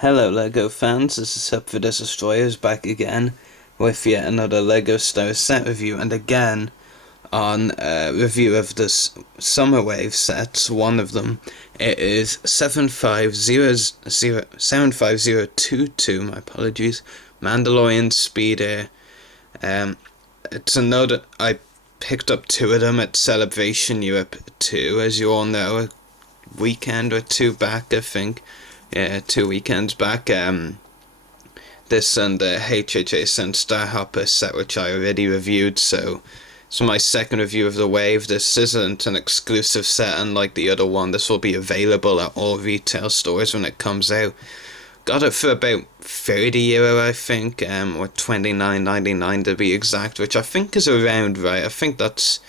Hello LEGO fans, this is Up for Destroyers back again with yet another LEGO Star Wars set review, and again on a review of this Summer Wave sets. One of them, it is 75022, my apologies, Mandalorian Speeder. It's another, I picked up two of them at Celebration Europe 2, as you all know, a weekend or two back, I think. Yeah, 2 weekends back. This and the HHS and Starhopper set, which I already reviewed, so it's my second review of the Wave. This isn't an exclusive set unlike the other one. This will be available at all retail stores when it comes out. Got it for about €30, I think, or $29.99 to be exact, which I think is around right. I think that's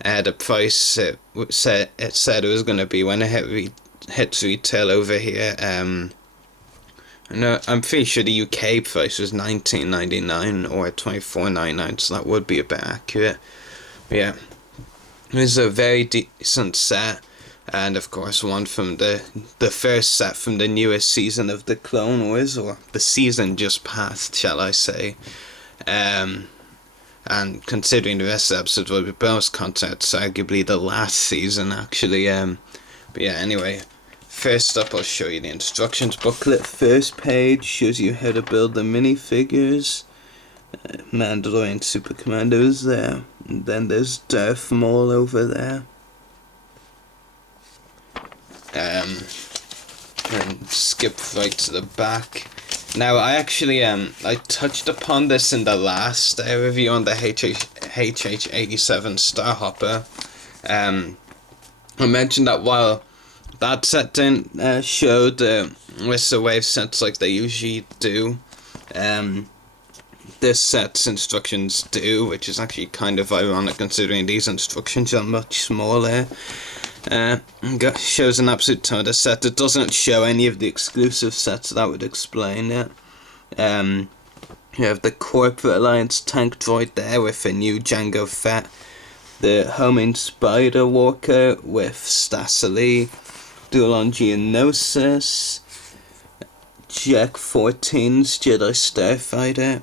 the price it said it was going to be when it hits retail over here. No, I'm pretty sure the UK price was $19.99 or $24.99, so that would be a bit accurate. But yeah, this is a very decent set, and of course one from the first set from the newest season of the Clone Wars, or the season just passed, shall I say. And considering the rest of the episodes will be bonus content, it's arguably the last season actually. But yeah, anyway, first up I'll show you the instructions booklet. First page shows you how to build the minifigures. Mandalorian Super Commando is there. And then there's Darth Maul over there. And skip right to the back. Now I actually I touched upon this in the last review on the HH87 Starhopper. I mentioned that while that set didn't show the list of wave sets like they usually do, this set's instructions do, which is actually kind of ironic considering these instructions are much smaller. Shows an absolute ton of the set. It doesn't show any of the exclusive sets that would explain it. You have the Corporate Alliance tank droid there with a new Jango Fett, the homing Spider Walker with Stasili, Dualon Geonosis, Jack 14's Jedi Starfighter,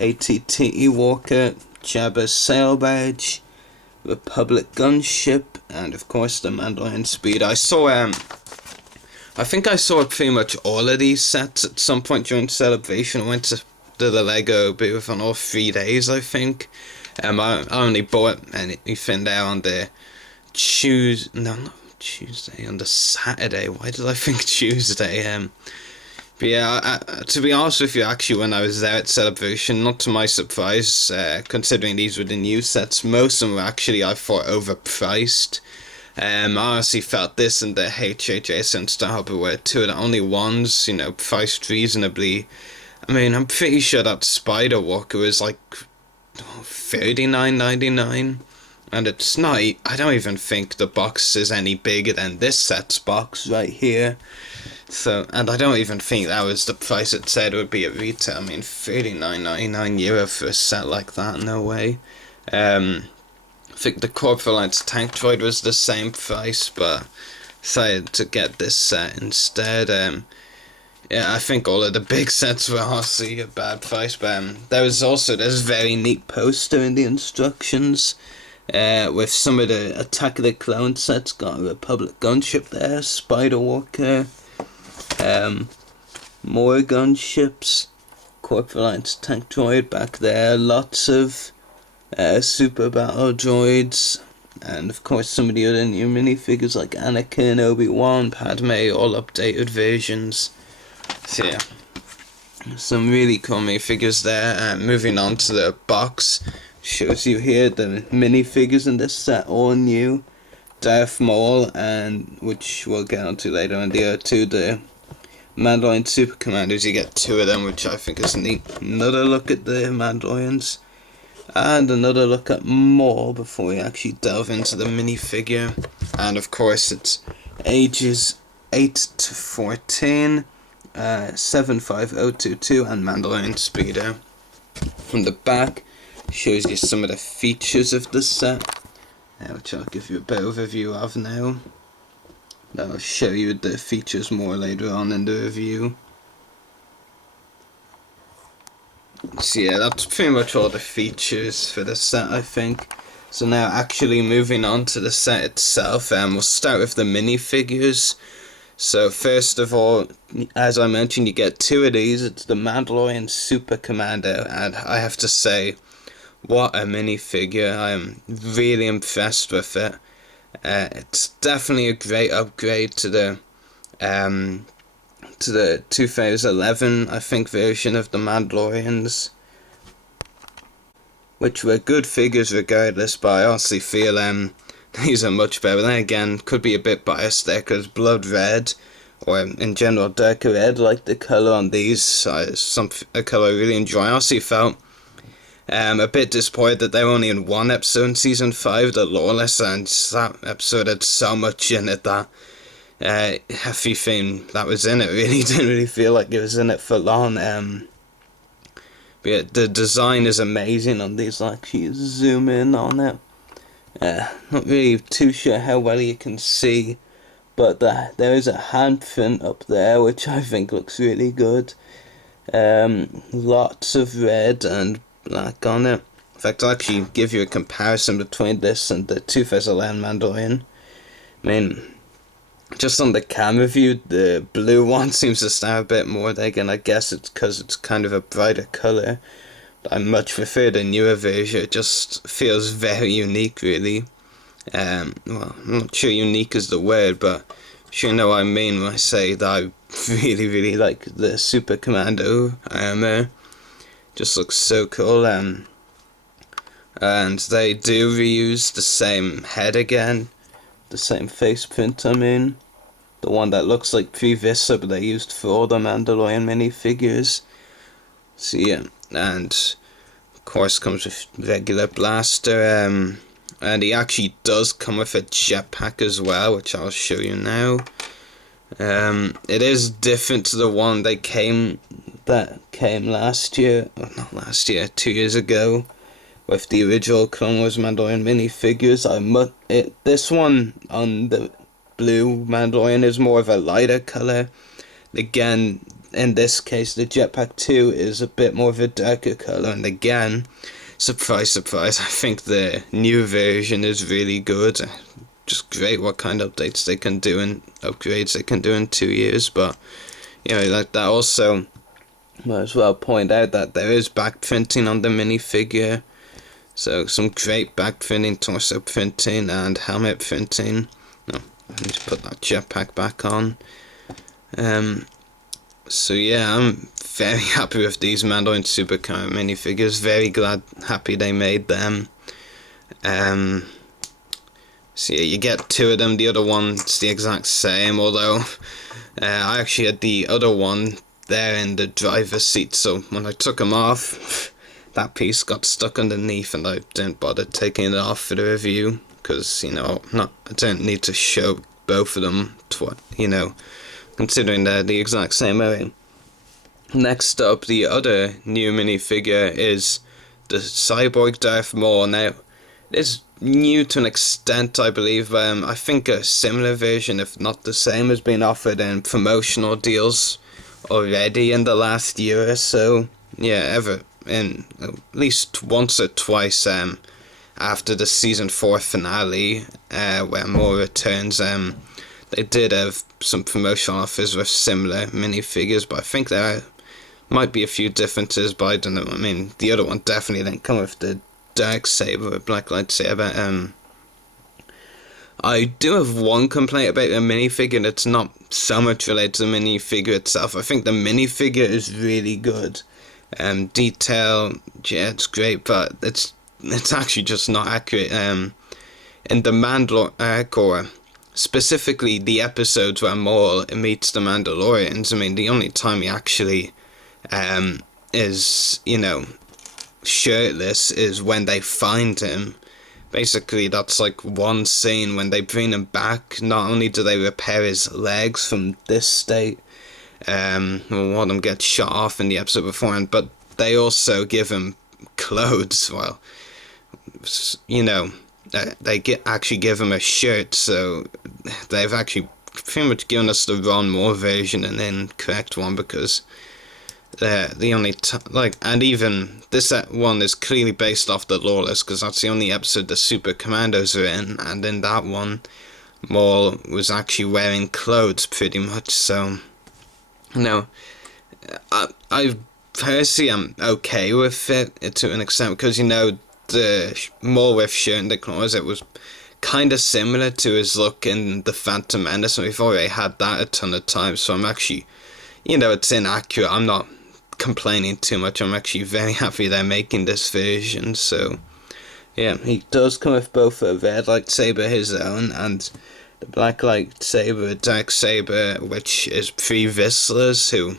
ATT Walker, Jabba's Sail Badge, Republic Gunship, and of course the Mandalorian Speed. I think I saw pretty much all of these sets at some point during Celebration. I went to the LEGO booth on all 3 days, I think. I only bought anything there on the Tuesday, on the Saturday. Why did I think Tuesday? But yeah, to be honest with you, actually, when I was there at Celebration, not to my surprise, considering these were the new sets, most of them were actually, I thought, overpriced. I honestly felt this and the HHS and Starhopper were two of the only ones, priced reasonably. I mean, I'm pretty sure that Spider Walker was like $39.99, and it's not. I don't even think the box is any bigger than this set's box right here. So, and I don't even think that was the price it said it would be at retail. I mean, €39.99 for a set like that, no way. I think the Corporate Alliance tank droid was the same price, but decided to get this set instead. Yeah, I think all of the big sets were honestly a bad price, but there was also this very neat poster in the instructions, with some of the Attack of the Clone sets. Got a Republic Gunship there, Spider Walker, more gunships, Corporate Alliance tank droid back there, lots of super battle droids, and of course some of the other new minifigures like Anakin, Obi-Wan, Padme, all updated versions. So yeah, some really cool minifigures there. Moving on to the box, shows you here the minifigures in this set, all new. Darth Maul, and which we'll get onto later, and the other two, the Mandalorian Super Commanders. You get two of them, which I think is neat. Another look at the Mandalorians, and another look at Maul before we actually delve into the minifigure. And of course it's ages 8 to 14, 75022, and Mandalorian Speeder. From the back, shows you some of the features of the set, which I'll give you a bit overview of now. I'll show you the features more later on in the review. So yeah, that's pretty much all the features for the set, I think. So now actually moving on to the set itself, we'll start with the minifigures. So first of all, as I mentioned, you get two of these. It's the Mandalorian Super Commando, and I have to say, what a minifigure. I am really impressed with it. It's definitely a great upgrade to the 2011, I think, version of the Mandalorians, which were good figures regardless, but I honestly feel these are much better. Then again, could be a bit biased there, because blood red, or in general darker red, like the colour on these, a colour I really enjoy. I honestly felt a bit disappointed that they were only in one episode in season 5, The Lawless, and that episode had so much in it that everything that was in it really didn't really feel like it was in it for long. But yeah, the design is amazing on these. Like, you zoom in on it. Not really too sure how well you can see, but there is a handprint up there which I think looks really good. Lots of red and black on it. In fact, I'll actually give you a comparison between this and the 2011 Mandalorian. I mean, just on the camera view, the blue one seems to stand a bit more there. Again, I guess it's because it's kind of a brighter colour. But I much prefer the newer version. It just feels very unique, really. Well, I'm not sure unique is the word, but sure you know what I mean when I say that I really, really like the Super Commando armor. Just looks so cool. And they do reuse the same head again. The same face print, I mean. The one that looks like previous, but they used for all the Mandalorian minifigures. So yeah, and of course comes with regular blaster, and he actually does come with a jetpack as well, which I'll show you now. It is different to the one that came last year, or not last year, 2 years ago, with the original Clone Wars Mandalorian minifigures. This one on the blue Mandalorian is more of a lighter colour. Again, in this case, the jetpack 2 is a bit more of a darker colour, and again, surprise, surprise, I think the new version is really good. Just great what kind of updates they can do and upgrades they can do in 2 years, but, you know, like that also, might as well point out that there is back printing on the minifigure. So some great back printing, torso printing, and helmet printing. No, I need to put that jetpack back on. So yeah, I'm very happy with these Mandalorian Supercar minifigures. Very happy they made them. So yeah, you get two of them. The other one's the exact same, although I actually had the other one there in the driver's seat, so when I took them off, that piece got stuck underneath, and I didn't bother taking it off for the review, because, you know, I don't need to show both of them, you know, considering they're the exact same area. Next up, the other new minifigure is the Cyborg Darth Maul. Now, it's new to an extent, I believe. I think a similar version, if not the same, has been offered in promotional deals already in the last year or so. Yeah, in at least once or twice after the season 4 finale, where Maul returns. They did have some promotional offers with similar minifigures, but I think there might be a few differences, but I don't know. I mean, the other one definitely didn't come with the dark saber, black lightsaber. I do have one complaint about the minifigure that's not so much related to the minifigure itself. I think the minifigure is really good. Detail, yeah, it's great, but it's actually just not accurate. In the Mandalorian arc, or specifically the episodes where Maul meets the Mandalorians, I mean, the only time he actually is, you know, shirtless is when they find him. Basically, that's like one scene when they bring him back. Not only do they repair his legs from this state, one of them gets shot off in the episode beforehand, but they also give him clothes. Well, you know, actually give him a shirt, so they've actually pretty much given us the Ron Moore version, and then correct one, because The only and even this one is clearly based off the Lawless, because that's the only episode the Super Commandos are in, and in that one, Maul was actually wearing clothes pretty much. So, no, I personally am okay with it to an extent, because the Maul with shirt and the claws, it was kind of similar to his look in the Phantom Menace, and we've already had that a ton of times. So I'm actually, it's inaccurate. I'm not complaining too much. I'm actually very happy they're making this version. So yeah, he does come with both a red lightsaber, his own, and the black lightsaber, Darksaber, which is Pre Vizsla's, who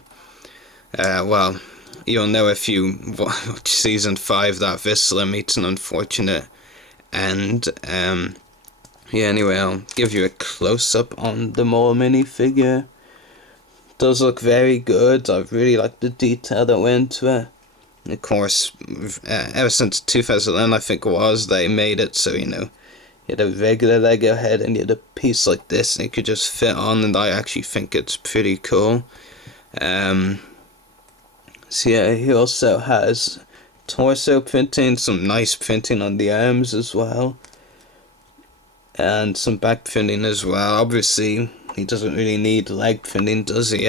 well, you'll know if you watch season 5 that Vizsla meets an unfortunate end. Yeah, anyway, I'll give you a close-up on the Maul minifigure. Does look very good. I really like the detail that went into it. And of course, ever since 2011, I think it was, they made it so, you had a regular Lego head and you had a piece like this and it could just fit on, and I actually think it's pretty cool. So yeah, he also has torso printing, some nice printing on the arms as well, and some back printing as well. Obviously, he doesn't really need leg printing, does he?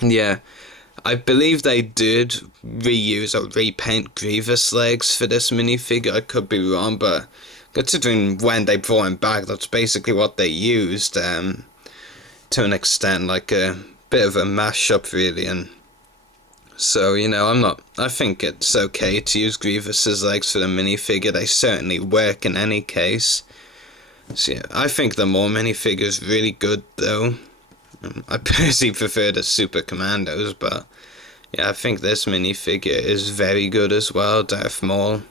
Yeah, I believe they did reuse or repaint Grievous legs for this minifigure. I could be wrong, but considering when they brought him back, that's basically what they used, to an extent, like a bit of a mashup, really. And so, I think it's okay to use Grievous's legs for the minifigure. They certainly work in any case. So yeah, I think the Maul minifigure is really good, though. I personally prefer the Super Commandos, but yeah, I think this minifigure is very good as well. Darth Maul,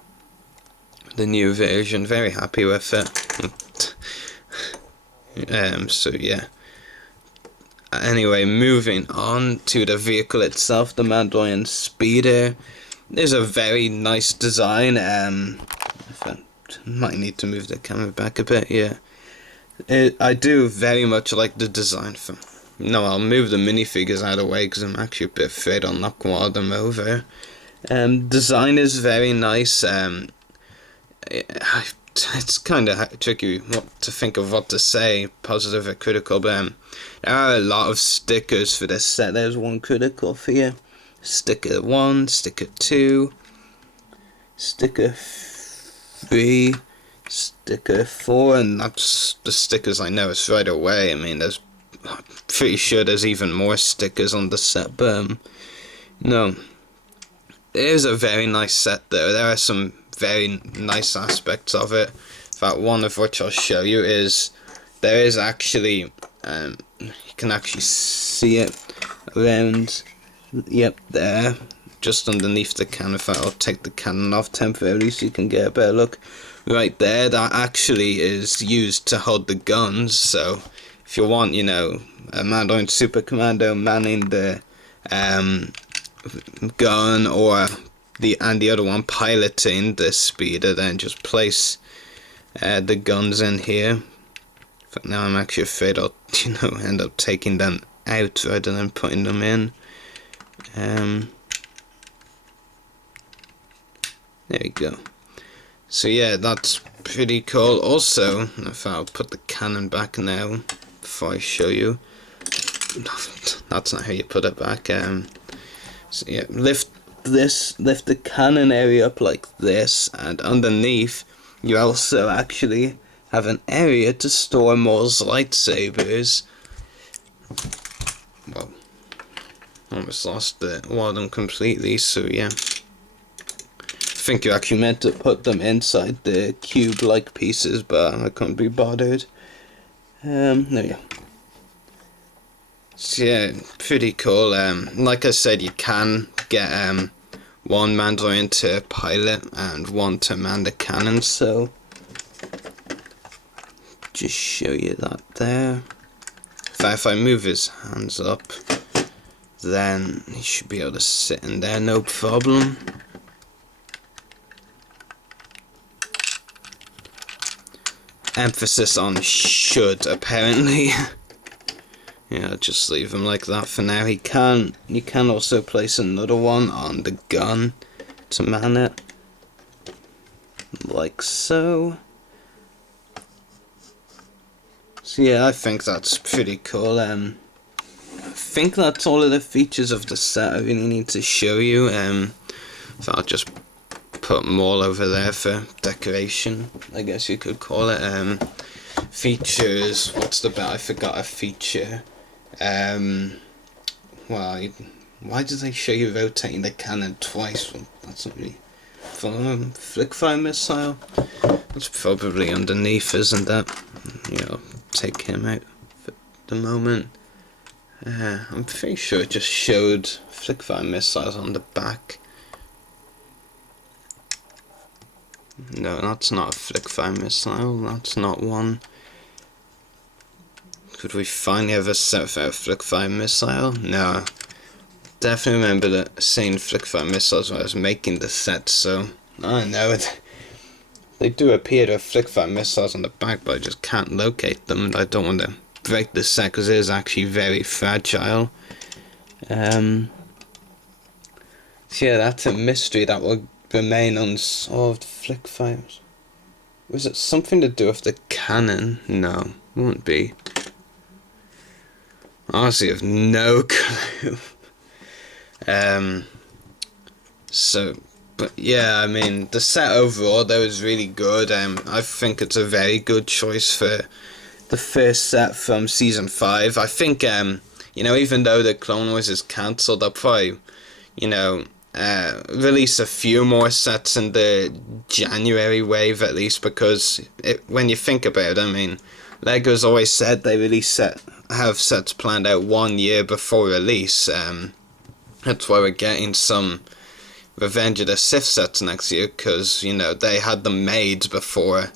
the new version, very happy with it. So yeah. Anyway, moving on to the vehicle itself, the Mandalorian Speeder. There's a very nice design. Might need to move the camera back a bit, yeah. I do very much like the design for... No, I'll move the minifigures out of the way because I'm actually a bit afraid I'll knock one of them over. Design is very nice. It's kind of tricky to think of what to say, positive or critical, but there are a lot of stickers for this set. There's one critical for you. Sticker 1, sticker 2, sticker 3, sticker 4, and that's the stickers I noticed right away. I mean, I'm pretty sure there's even more stickers on the set, but no. It is a very nice set, though. There are some very nice aspects of it. In fact, one of which I'll show you is there is actually, you can actually see it around, yep, there, just underneath the cannon. In fact, I'll take the cannon off temporarily so you can get a better look. Right there, that actually is used to hold the guns, so if you want, a Mandalorian Super Commando manning the gun, or the other one piloting the speeder, then just place the guns in here. But now I'm actually afraid I'll end up taking them out rather than putting them in. There we go. So yeah, that's pretty cool. Also, if I'll put the cannon back now before I show you. That's not how you put it back. So yeah, lift the cannon area up like this, and underneath you also actually have an area to store Maul's lightsabers. Well, almost lost one of them completely, so yeah. I think you actually meant to put them inside the cube-like pieces, but I couldn't be bothered. There we go. So yeah, pretty cool. Like I said, you can get one Mandalorian to pilot and one to man the cannon, so just show you that there. If I move his hands up, then he should be able to sit in there, no problem. Emphasis on should, apparently. Yeah, just leave him like that for now. You can also place another one on the gun to man it, like so. So yeah, I think that's pretty cool. I think that's all of the features of the set I really need to show you. So I'll just put them all over there for decoration, I guess you could call it. Features, what's the bit I forgot a feature? Well, why did they show you rotating the cannon twice? Well, that's not really flick fire missile. That's probably underneath, isn't that? Yeah, I'll take him out for the moment. I'm pretty sure it just showed flick fire missiles on the back. No, that's not a flick fire missile. That's not one. Could we finally have a set without a flick fire missile? No. Definitely remember seeing flick fire missiles when I was making the set, so I don't know. They do appear to have flick fire missiles on the back, but I just can't locate them, and I don't want to break the set because it is actually very fragile. So yeah, that's a mystery that will remain unsolved. Flick fires. Was it something to do with the cannon? No, won't be. Honestly, I have no clue. But yeah, I mean, the set overall though is really good. I think it's a very good choice for the first set from season 5. I think, even though the Clone Wars is cancelled, I'll probably, release a few more sets in the January wave at least, because when you think about it, I mean, LEGO's always said they have sets planned out 1 year before release. That's why we're getting some Revenge of the Sith sets next year, because they had them made before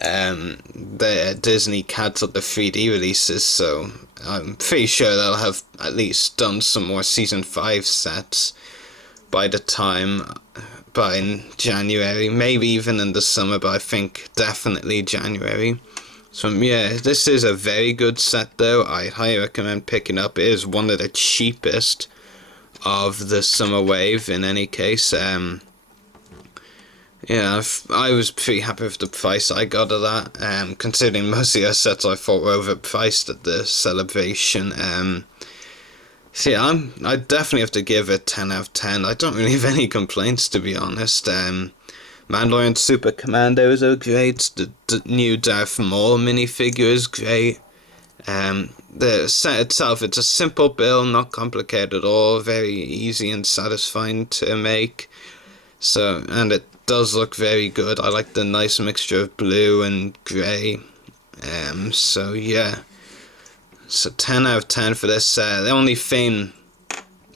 Disney cancelled the 3D releases, so I'm pretty sure they'll have at least done some more season 5 sets by in January, maybe even in the summer, but I think definitely January. So yeah, this is a very good set though. I highly recommend picking up. It is one of the cheapest of the summer wave in any case. Yeah, I was pretty happy with the price I got of that, considering most of the sets I thought were overpriced at the celebration. So yeah, I definitely have to give it 10 out of 10. I don't really have any complaints, to be honest. Mandalorian Super Commandos are great. The new Darth Maul minifigure is great. The set itself, it's a simple build, not complicated at all, very easy and satisfying to make. So, and it does look very good. I like the nice mixture of blue and grey. So yeah. So 10 out of 10 for this. The only thing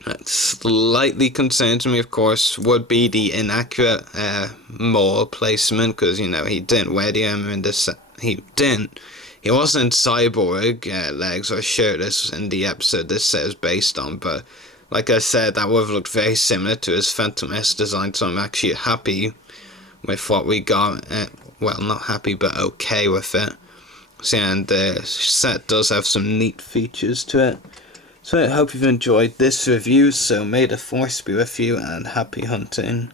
that slightly concerns me, of course, would be the inaccurate Maul placement, because he didn't wear the armor in this. He wasn't cyborg legs or shirtless in the episode this set is based on, but like I said, that would have looked very similar to his Phantom S design, so I'm actually happy with what we got. Well, not happy, but okay with it. So yeah, and the set does have some neat features to it. So I hope you've enjoyed this review, so may the Force be with you, and happy hunting.